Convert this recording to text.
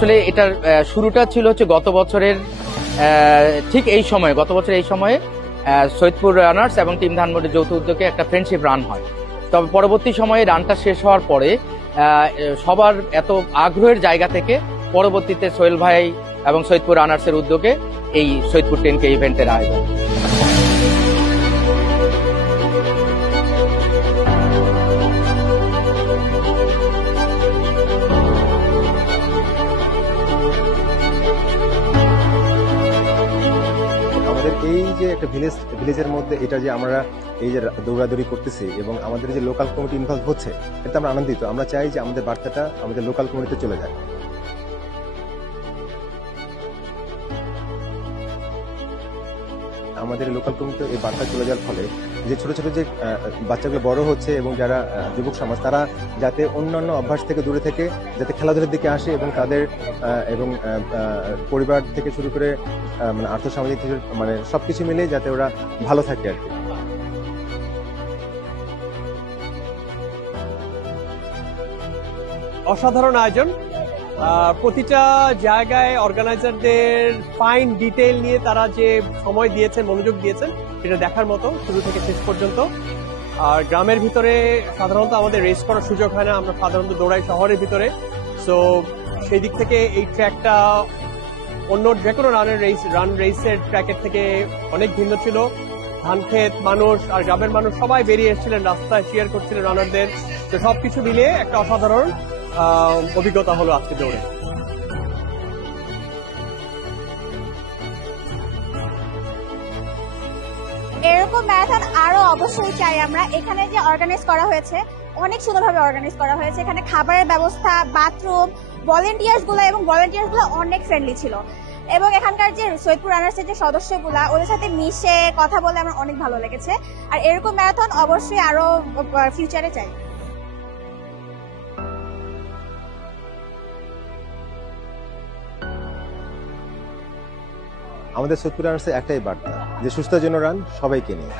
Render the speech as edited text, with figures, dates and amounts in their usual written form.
আসলে এটার শুরুটা ছিল হচ্ছে গত বছরের ঠিক এই সময়ে, সৈয়দপুর রানার্স এবং টিম ধানমন্ডির যৌথ উদ্যোগে একটা ফ্রেন্ডশিপ রান হয়। তবে পরবর্তী সময়ে রানটা শেষ হওয়ার পরে সবার এত আগ্রহের জায়গা থেকে পরবর্তীতে সোহেল ভাই এবং সৈয়দপুর রানার্সের উদ্যোগে এই সৈয়দপুর 10K ইভেন্টের আয়োজন। আমাদের এই যে একটা ভিলেজের মধ্যে এটা যে আমরা এই যে দৌড়াদৌড়ি করতেছি এবং আমাদের যে লোকাল কমিটি ইনভলভ হচ্ছে, এতে আমরা আনন্দিত। আমরা চাই যে আমাদের বার্তাটা আমাদের লোকাল কমিটিতে চলে যায়। আমাদের লোকাল কমিটিতে এই বার্তা চলে যাওয়ার ফলে যে ছোট ছোট যে বাচ্চাগুলো বড় হচ্ছে এবং যারা যুবক সমাজ, তারা যাতে অন্যান্য অভ্যাস থেকে দূরে থেকে যাতে খেলাধুলার দিকে আসে এবং তাদের এবং পরিবার থেকে শুরু করে মানে আর্থসামাজিক থেকে মানে সবকিছু মিলে যাতে ওরা ভালো থাকে আর কি। অসাধারণ আয়োজন। প্রতিটা জায়গায় অর্গানাইজারদের ফাইন ডিটেইল নিয়ে তারা যে সময় দিয়েছেন, মনোযোগ দিয়েছেন, সেটা দেখার মতো শুরু থেকে শেষ পর্যন্ত। আর গ্রামের ভিতরে সাধারণত আমাদের রেস করার সুযোগ হয় না, আমরা সাধারণত দৌড়াই শহরের ভিতরে। সো সেই দিক থেকে এই ট্র্যাকটা অন্য যে কোনো রান রেসের ট্র্যাকের থেকে অনেক ভিন্ন ছিল। ধানক্ষেত মানুষ আর গ্রামের মানুষ সবাই বেরিয়ে এসেছিলেন, রাস্তায় চিয়ার করছিলেন রানারদের। তো সবকিছু মিলিয়ে একটা অসাধারণ অভিজ্ঞতা হলো আজকে দৌড়ে। এরকম ম্যারাথন আরো অবশ্যই চাই আমরা। এখানে যে অর্গানাইজ করা হয়েছে অনেক সুন্দরভাবে অর্গানাইজ করা হয়েছে। এখানে খাবারের ব্যবস্থা, বাথরুম, ভলেন্টিয়ার্স গুলো অনেক ফ্রেন্ডলি ছিল এবং এখানকার যে সৈয়দপুর রানার্সের যে সদস্যগুলা, ওদের সাথে মিশে কথা বলে আমার অনেক ভালো লেগেছে। আর এরকম ম্যারাথন অবশ্যই আরো ফিউচারে চাই। আমাদের সৈয়দপুর রানার্সের একটাই বার্তা যে সুস্থতার জন্য রান, সবাইকে নিয়ে।